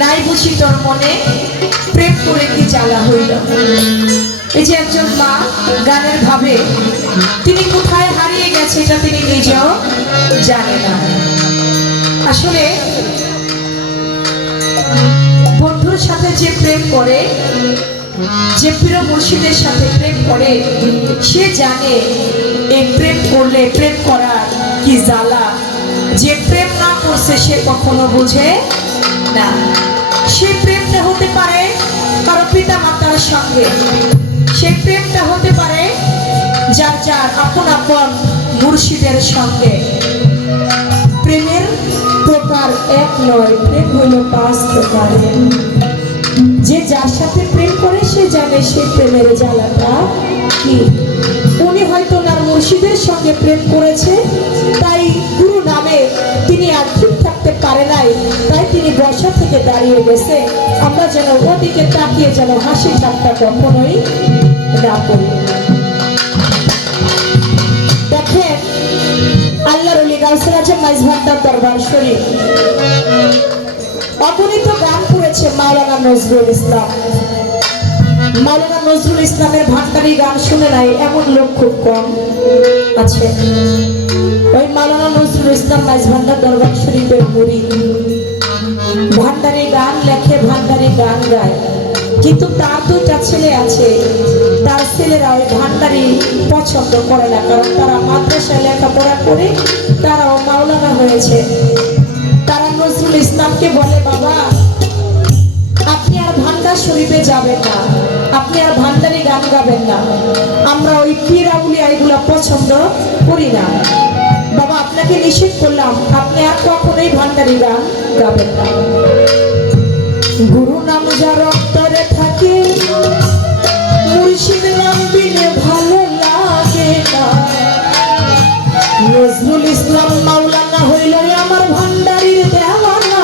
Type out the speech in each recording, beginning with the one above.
নাই বুঝি তোর মনে প্রেম করে কি জ্বালা হইল। এই যে একজন মা গানের ভাবে তিনি কোথায় হারিয়ে গেছে এটা তিনি নিজেও জানে না। আসলে বন্ধুর সাথে যে প্রেম করে, যে প্রিয় মুর্শিদের সাথে প্রেম করে, সে জানে এই প্রেম করলে প্রেম করার কি জ্বালা। যে প্রেম না করছে সে কখনো বুঝে না। সেই প্রেমটা হতে পারে কারো পিতা মাতার সঙ্গে, সেই প্রেমটা হতে পারে যার যার আপন আপন মুর্শিদের সঙ্গে। প্রেমের প্রকার এক নয়, প্রেম হইল 5 প্রকারের। যে যার সাথে প্রেম করে সে জানে সেই প্রেমের জ্বালাটা কি। উনি হয়তো ওনার মুর্শিদের সঙ্গে প্রেম করেছে, তাই গুরু নামে তিনি আর ঠিক থাকতে পারে নাই, তাই তিনি বসা থেকে দাঁড়িয়ে গেছে। আমরা যেন ওদিকে তাকিয়ে যেন হাসি ঠাট্টা কখনোই না করি। দেখেন আল্লাহর ওলি গাউসুল আজম মাইজভান্ডার দরবার শরীফ অগণিত গান করেছে মাওলানা নজরুল ইসলাম। মাওলানা নজরুল ইসলামের ভান্ডারি গান শুনে নাই এমন লোক খুব কম আছে। ওই মাওলানা নজরুল ইসলাম মাইজভান্ডার দরবার শরীফের মুরিদ, ভান্ডারি গান লেখে, ভান্ডারি গান গায়, কিন্তু তার 2টা ছেলে আছে। তার ছেলেরা ওই ভান্ডারি পছন্দ করে না, কারণ তারা মাদ্রাসায় লেখাপড়া করে তারাও মাওলানা হয়েছে। তারা নজরুল ইসলামকে বলে, বাবা আপনি আর ভান্ডার শরীফে যাবেন না, আপনি আর ভান্ডারি গান গাবেন না, আমরা ওই পীর আউলিয়া এগুলা পছন্দ করি না। বাবা আপনাকে নিষেধ করলাম, আপনি আর কখনোই ভান্ডারি গান গাবেন না। গুরু নাম যার অন্তরে থাকে, মুর্শিদ নাম বিনে ভালো লাগে না। নজরুল ইসলাম মাওলানা হইল আমার ভান্ডারির দেওয়ানা।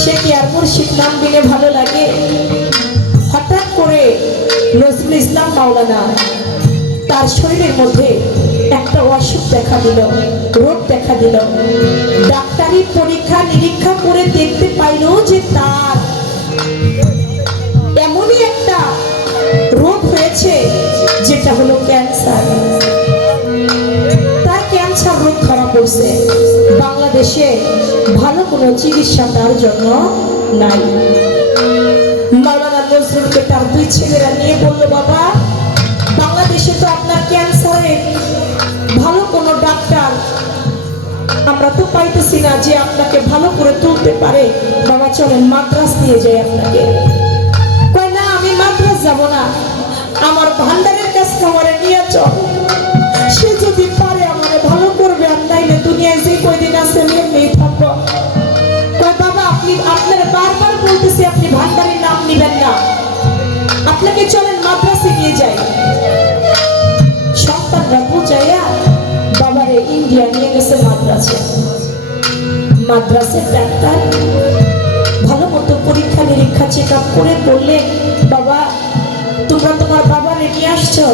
সে কি আর মুর্শিদ নাম বিনে ভালো লাগে? হঠাৎ করে নজরুল ইসলাম মাওলানা তার শরীরের মধ্যে একটা অসুখ দেখা দিল, রোগ দেখা দিল। ডাক্তারি পরীক্ষা নিরীক্ষা করে দেখতে পাইল যে তার এমনই একটা রোগ হয়েছে যেটা হলো ক্যান্সার। তার ক্যান্সার রোগ ধরা পড়ছে। বাংলাদেশে ভালো কোনো চিকিৎসা তার জন্য নাই। মাওলানা নজরুলকে তার 2 ছেলেরা নিয়ে বলল, বাবা বাংলাদেশে তো আপনার ক্যান্সারের ভালো কোনো ডাক্তার আমরা তো পাইতেছি না যে আপনাকে ভালো করে তুলতে পারে। বাবা চলেন মাদ্রাস নিয়ে যাই আপনাকে। কয় না আমি মাদ্রাস যাব না, আমার ভান্ডারের কাছে আমারে নিয়ে চল, সে যদি পারে আমারে ভালো করবে, আর নাইলে দুনিয়ায় যে কয়দিন আছে আমি এমনিই থাকবো। কয় বাবা আপনি আপনারা বারবার বলতেছি আপনি ভান্ডারের নাম নিবেন না, আপনাকে চলেন মাদ্রাসে নিয়ে যাই। সন্তানরা বুঝাইয়া বাবারে ইন্ডিয়া নিয়ে গেছে মাদ্রাসে। মাদ্রাসের ডাক্তার ভালো মতো পরীক্ষা নিরীক্ষা চেক আপ করে বললে, বাবা তোমরা তোমার বাবারে নিয়ে আসছো,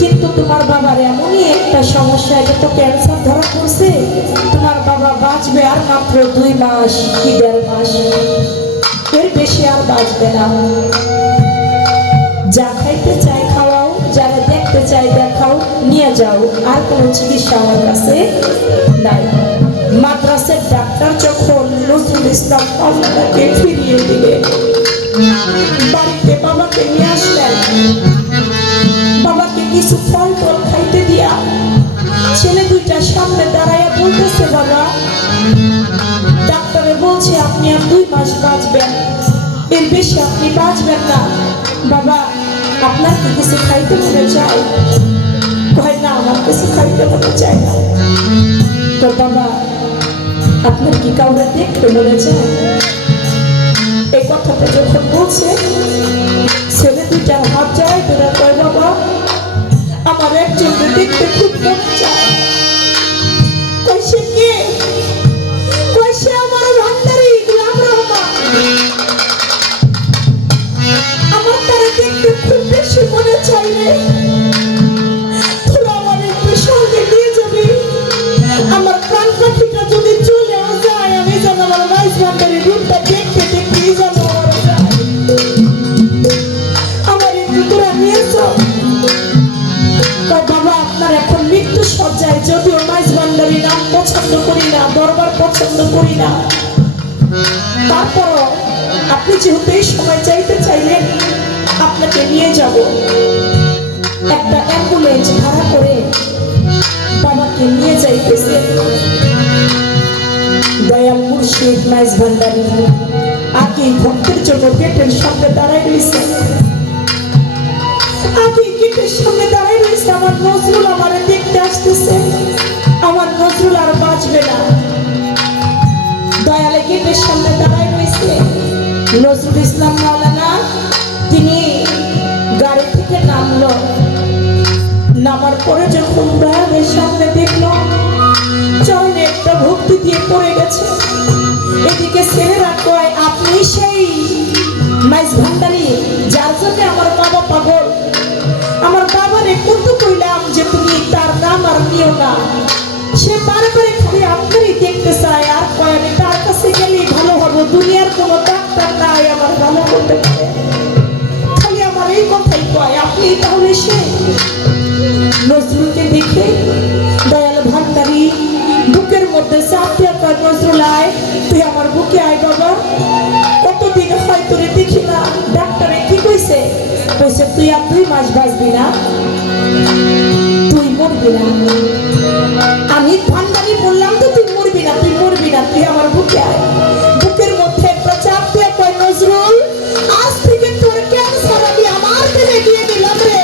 কিন্তু তোমার বাবার এমনই একটা সমস্যা, এটা তো ক্যান্সার ধরা পড়ছে, তোমার বাবা বাঁচবে আর মাত্র 2 মাস কি 1.5 মাস, এর বেশি আর বাঁচবে না। যা খাইতে চাই খাওয়াও, যারা দেখতে চাই দেখাও, নিয়ে যাও, আর কোনো চিকিৎসা আমার কাছে নাই। মাদ্রাসের ডাক্তার যখন নজরুল ইসলাম মাওলানাকে ফিরিয়ে দিলে, বাড়িতে বাবাকে নিয়ে আসলেন। বাবাকে কিছু ফল টল খাইতে দিয়া ছেলে 2টা সামনে দাঁড়াইয়া বলতেছে, বাবা ডাক্তারে বলছে আপনি আর 2 মাস বাঁচবেন, এর বেশি আপনি বাঁচবেন না। বাবা আপনার কি কিছু খাইতে মনে চায়? কয় না আমার কিছু খাইতে মনে চায় না। তো বাবা আপনার কি কাউকে দেখতে মনে চায়? এই কথাটা যখন তোরা আমার একটু সঙ্গে নিয়ে যাবি। আমার প্রাণ পাখিটা যদি চলেও যায়, আমি যেন আমার মাইজ ভান্ডারের রূপটা দেখতে দেখতেই যেন মারা যায়। আমার একটু তোরা নিয়ে চল। বাবা, আপনার এখন মৃত্যু সজ্জায়, যদিও মাইজ ভান্ডারি নাম পছন্দ করি না, দরবার পছন্দ করি না, তারপরও আপনি যেহেতু এই সময় চাইতে চাইলেন, আপনাকে নিয়ে যাব। একটা অ্যাম্বুলেন্স ভাড়া করে বাবাকে নিয়ে যাইতেছে। দয়াল মুর্শিদ মাইজ ভান্ডারি আগে ভক্তের জন্য গেটের সামনে দাঁড়ায় রয়েছে। আগে গেটের সামনে দাঁড়ায় রয়েছে। আমার নজরুল আমারে দেখতে আসতেছে। আমার নজরুল আর বাঁচবে না। দয়ালে গেটের সামনে দাঁড়ায় রয়েছে। নজরুল ইসলাম মাওলানা তিনি গাড়ি থেকে নামলো। নামার পরে যখন দয়ালের সামনে দেখলো, চরণে একটা ভক্তি দিয়ে পড়ে গেছে। এদিকে ছেলেরা কয়, আপনি সেই মাইজ ভান্ডারি যার জন্য আমার বাবা পাগল। আমার বাবারে কত কইলাম যে তুমি তার নাম আর নিও না, সে বারবারে খালি আপনারই দেখতে চায়। আর কয়, আমি তার কাছে গেলেই ভালো হবো, দুনিয়ার কোনো ডাক্তার নাই আমার ভালো করতে পারে। খালি আমার এই কথাই কয়, আপনি তাহলে সে। নজরুলকে দেখে দয়াল ভান্ডারি বুকের মধ্যে চাপ দিয়ে কয়, নজরুল আয়, তুই আমার বুকে আয় বাবা। কতদিন হয় তোরে দেখি না। ডাক্তারে কি কইছে? কইছে তুই আর 2 মাস বাঁচবি না, তুই মরবি না। আমি ভান্ডারি বললাম তো তুই মরবি না, তুই মরবি না, তুই আমার বুকে আয়। বুকের মধ্যে একটা চাপ দিয়ে কয়, নজরুল আজ থেকে তোর ক্যান্সার আমি আমার দেহে দিয়ে দিলাম রে।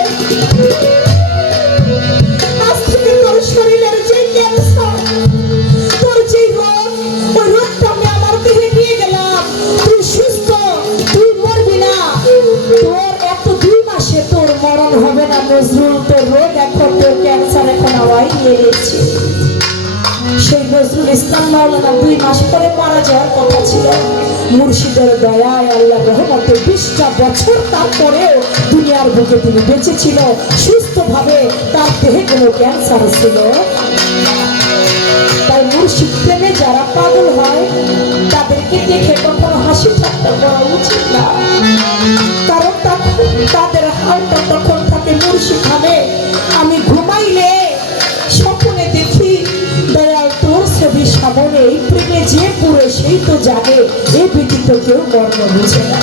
আজ থেকে তোর শরীরের যে ক্যান্সার, তোর যে রোগ, ওই রোগটা আমি আমার দেহে দিয়ে গেলাম। তুই সুস্থ, তুই মরবি না। তোর এত 2 মাসে তোর মরণ হবে না নজরুল। তোর রোগ এখন, তোর ক্যান্সার এখন আমায় নিয়ে গেছে। সেই নজরুল ইসলাম মাওলানা 2 মাস পরে মারা যাওয়ার কথা ছিল। মুর্শিদের দয়ায়, আল্লাহর রহমতে 20টা বছর তারপরেও দুনিয়ার বুকে তিনি বেঁচে ছিল সুস্থভাবে। তার দেহে কোনো ক্যান্সার ছিল। তাই মুর্শিদ প্রেমে যারা পাগল হয়, তাদেরকে দেখে কখনো হাসি ঠাট্টা করা উচিত না। কারণ তাদের হালটা তখন থাকে মুর্শিদ ভাবে। আমি ঘুমাইলে স্বপ্নে দেখি দয়াল তোর ছবি সামনে, এই প্রেমে যে পুরে সেই তো জানে, এ ব্যতীত কেউ মর্ম বুঝে না।